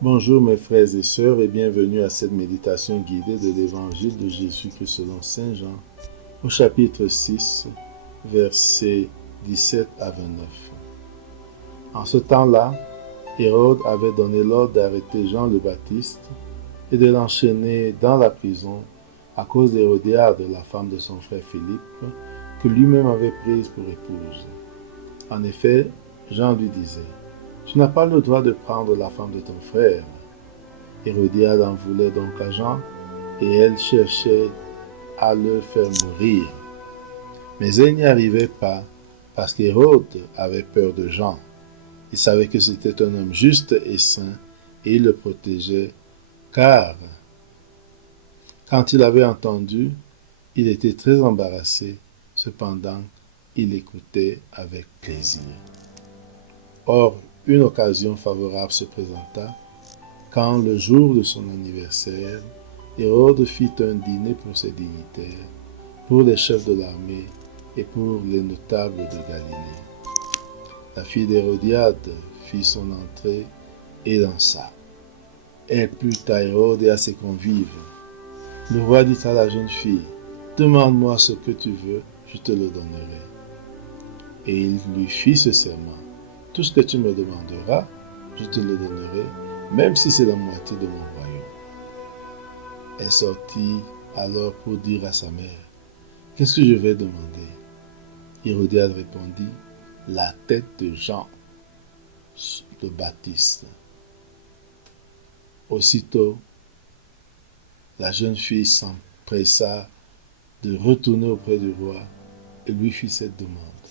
Bonjour mes frères et sœurs et bienvenue à cette méditation guidée de l'évangile de Jésus-Christ selon Saint Jean au chapitre 6, versets 17 à 29. En ce temps-là, Hérode avait donné l'ordre d'arrêter Jean le Baptiste et de l'enchaîner dans la prison à cause d'Hérodiade, la femme de son frère Philippe, que lui-même avait prise pour épouse. En effet, Jean lui disait: Tu n'as pas le droit de prendre la femme de ton frère. Hérodiade en voulait donc à Jean, et elle cherchait à le faire mourir. Mais elle n'y arrivait pas, parce qu'Hérode avait peur de Jean. Il savait que c'était un homme juste et saint, et il le protégeait, car quand il avait entendu, il était très embarrassé. Cependant, il écoutait avec plaisir. Or, une occasion favorable se présenta quand, le jour de son anniversaire, Hérode fit un dîner pour ses dignitaires, pour les chefs de l'armée et pour les notables de Galilée. La fille d'Hérodiade fit son entrée et dansa. Elle plut à Hérode et à ses convives. Le roi dit à la jeune fille: Demande-moi ce que tu veux, je te le donnerai. Et il lui fit ce serment: Tout ce que tu me demanderas, je te le donnerai, même si c'est la moitié de mon royaume. Elle sortit alors pour dire à sa mère: Qu'est-ce que je vais demander? Hérodiade répondit: La tête de Jean le Baptiste. Aussitôt, la jeune fille s'empressa de retourner auprès du roi et lui fit cette demande: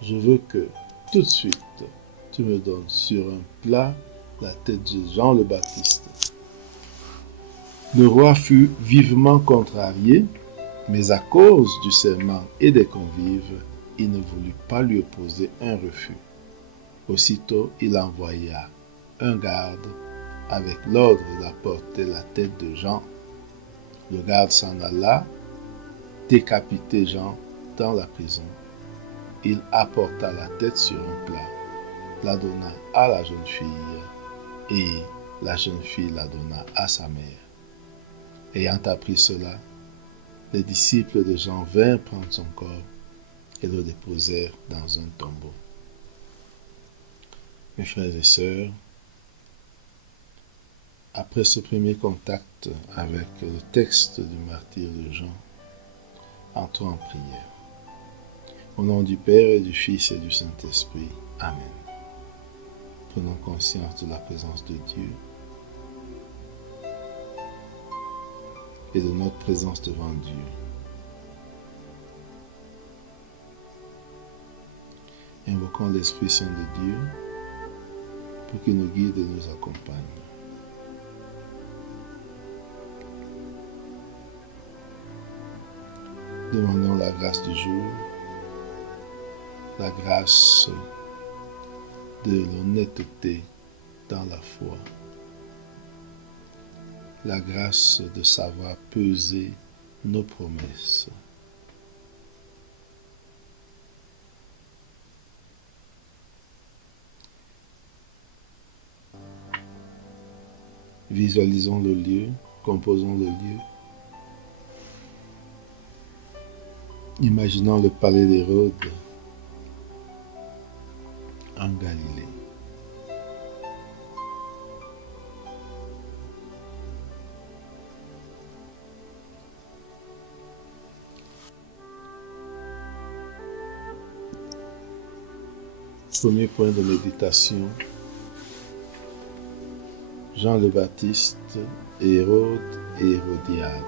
Je veux que, tout de suite, tu me donnes sur un plat la tête de Jean le Baptiste. Le roi fut vivement contrarié, mais à cause du serment et des convives, il ne voulut pas lui opposer un refus. Aussitôt, il envoya un garde avec l'ordre d'apporter la tête de Jean. Le garde s'en alla, décapiter Jean dans la prison. Il apporta la tête sur un plat, la donna à la jeune fille, et la jeune fille la donna à sa mère. Ayant appris cela, les disciples de Jean vinrent prendre son corps et le déposèrent dans un tombeau. Mes frères et sœurs, après ce premier contact avec le texte du martyre de Jean, entrons en prière. Au nom du Père et du Fils et du Saint-Esprit. Amen. Prenons conscience de la présence de Dieu et de notre présence devant Dieu. Invoquons l'Esprit Saint de Dieu pour qu'il nous guide et nous accompagne. Demandons la grâce du jour, la grâce de l'honnêteté dans la foi, la grâce de savoir peser nos promesses. Visualisons le lieu, composons le lieu. Imaginons le palais d'Hérode en Galilée. Premier point de méditation: Jean le Baptiste, Hérode et Hérodiade.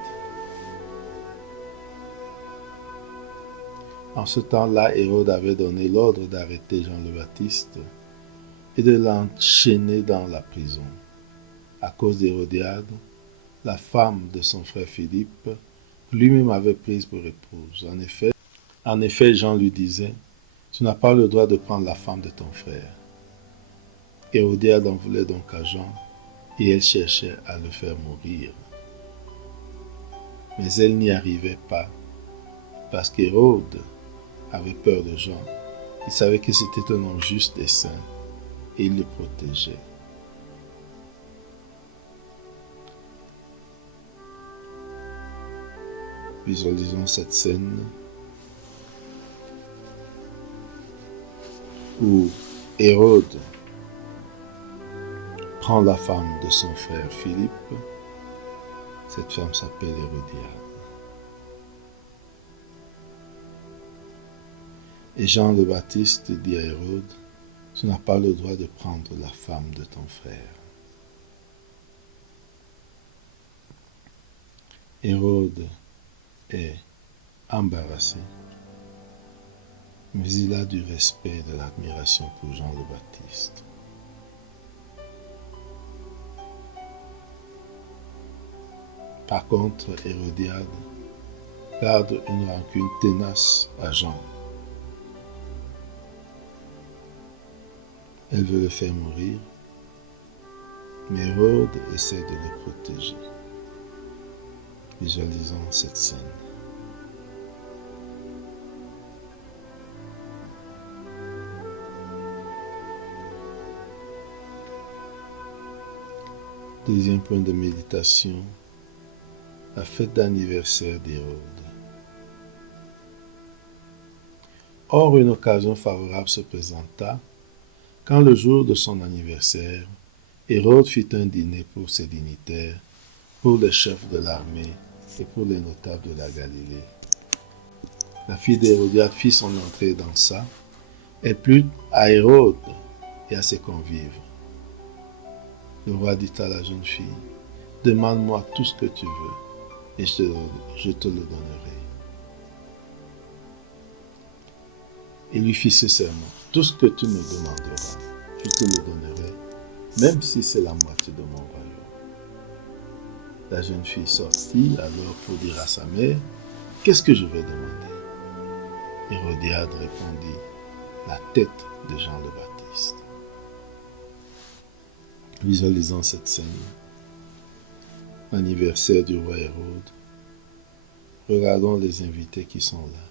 En ce temps-là, Hérode avait donné l'ordre d'arrêter Jean le Baptiste et de l'enchaîner dans la prison, à cause d'Hérodiade, la femme de son frère Philippe, que lui-même avait prise pour épouse. En effet, Jean lui disait: Tu n'as pas le droit de prendre la femme de ton frère. Hérodiade en voulait donc à Jean, et elle cherchait à le faire mourir. Mais elle n'y arrivait pas, parce qu'Hérode avait peur de Jean. Il savait que c'était un homme juste et saint, et il le protégeait. Visualisons cette scène où Hérode prend la femme de son frère Philippe. Cette femme s'appelle Hérodiade. Et Jean le Baptiste dit à Hérode, tu n'as pas le droit de prendre la femme de ton frère. Hérode est embarrassé, mais il a du respect et de l'admiration pour Jean le Baptiste. Par contre, Hérodiade garde une rancune tenace à Jean. Elle veut le faire mourir, mais Hérode essaie de le protéger. Visualisons cette scène. Deuxième point de méditation, la fête d'anniversaire d'Hérode. Or, une occasion favorable se présenta quand le jour de son anniversaire, Hérode fit un dîner pour ses dignitaires, pour les chefs de l'armée et pour les notables de la Galilée. La fille d'Hérodiade fit son entrée et dansa. Elle plut à Hérode et à ses convives. Le roi dit à la jeune fille, « Demande-moi tout ce que tu veux, et je te le donnerai. » Il lui fit ce serment, « Tout ce que tu me demanderas, je te le donnerai, même si c'est la moitié de mon royaume. » La jeune fille sortit alors pour dire à sa mère, « Qu'est-ce que je vais demander ?» Hérodiade répondit, « La tête de Jean le Baptiste. » Visualisons cette scène. L'anniversaire du roi Hérode. Regardons les invités qui sont là.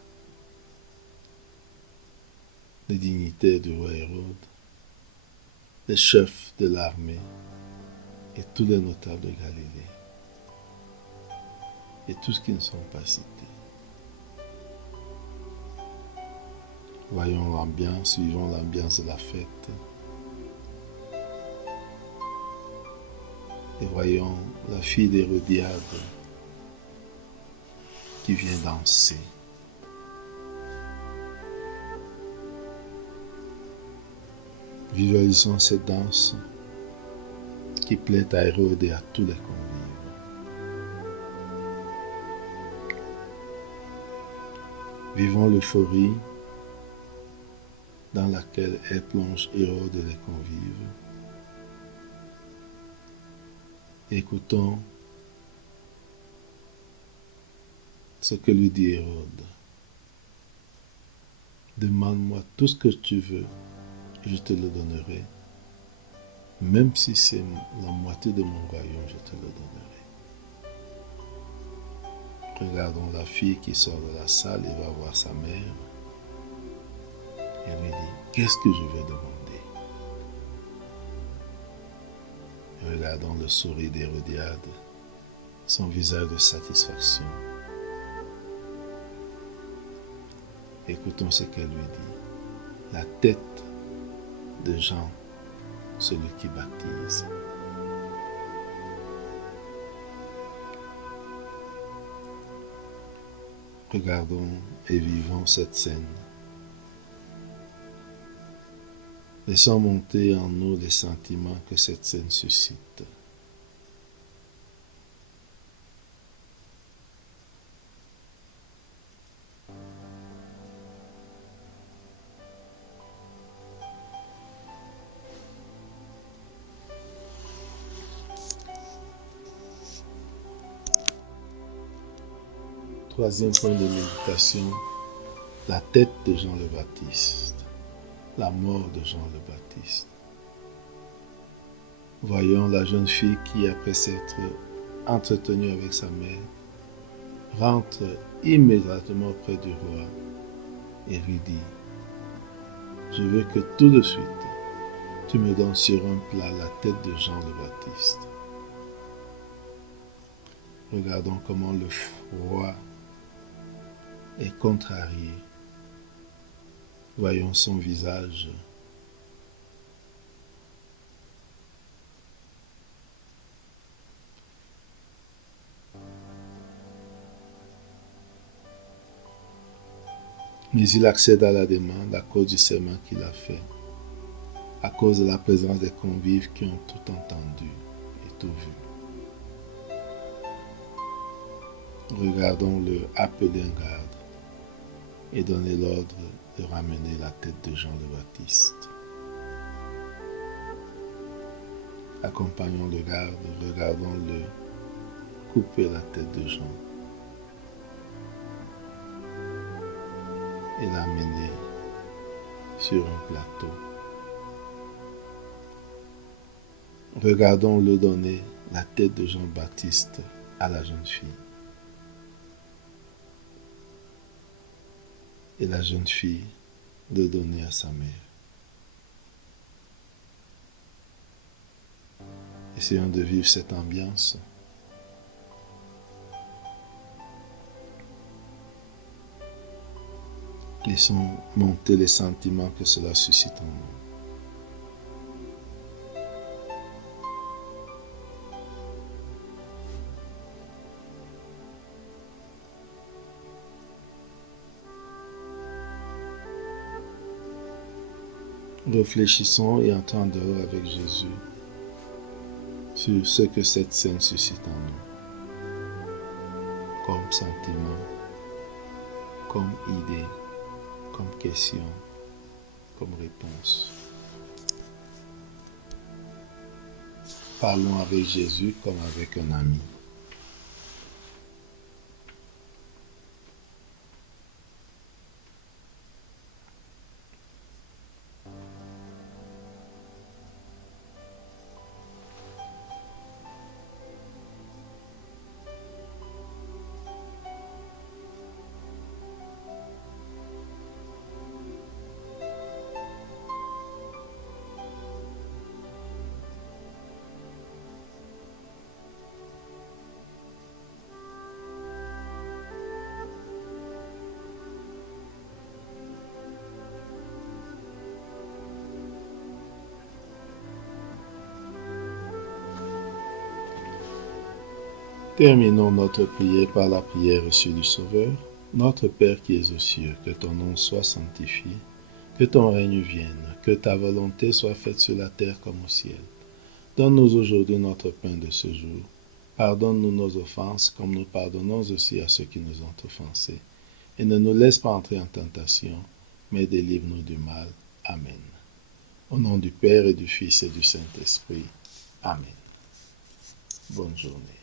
Les dignitaires du roi Hérode, les chefs de l'armée et tous les notables de Galilée. Et tous qui ne sont pas cités. Voyons l'ambiance, suivons l'ambiance de la fête. Et voyons la fille d'Hérodiade qui vient danser. Visualisons cette danse qui plaît à Hérode et à tous les convives. Vivons l'euphorie dans laquelle elle plonge Hérode et les convives. Écoutons ce que lui dit Hérode. Demande-moi tout ce que tu veux, et je te le donnerai. Même si c'est la moitié de mon royaume, je te le donnerai. Regardons la fille qui sort de la salle et va voir sa mère. Elle lui dit, qu'est-ce que je vais demander? Regardons le sourire d'Hérodiade, son visage de satisfaction. Écoutons ce qu'elle lui dit. La tête de Jean, celui qui baptise. Regardons et vivons cette scène. Laissons monter en nous les sentiments que cette scène suscite. Troisième point de méditation, la tête de Jean le Baptiste. La mort de Jean le Baptiste. Voyons la jeune fille qui, après s'être entretenue avec sa mère, rentre immédiatement auprès du roi et lui dit, « Je veux que tout de suite, tu me donnes sur un plat la tête de Jean le Baptiste. » Regardons comment le roi est contrarié. Voyons son visage. Mais il accède à la demande à cause du serment qu'il a fait, à cause de la présence des convives qui ont tout entendu et tout vu. Regardons-le appeler un garde et donner l'ordre de ramener la tête de Jean le Baptiste. Accompagnons le garde, regardons-le couper la tête de Jean et l'amener sur un plateau. Regardons-le donner la tête de Jean-Baptiste à la jeune fille. Et la jeune fille de donner à sa mère. Essayons de vivre cette ambiance. Laissons monter les sentiments que cela suscite en nous. Réfléchissons et entendons avec Jésus sur ce que cette scène suscite en nous, comme sentiment, comme idée, comme question, comme réponse. Parlons avec Jésus comme avec un ami. Terminons notre prière par la prière reçue du Sauveur. Notre Père qui es aux cieux, que ton nom soit sanctifié, que ton règne vienne, que ta volonté soit faite sur la terre comme au ciel. Donne-nous aujourd'hui notre pain de ce jour. Pardonne-nous nos offenses comme nous pardonnons aussi à ceux qui nous ont offensés. Et ne nous laisse pas entrer en tentation, mais délivre-nous du mal. Amen. Au nom du Père et du Fils et du Saint-Esprit. Amen. Bonne journée.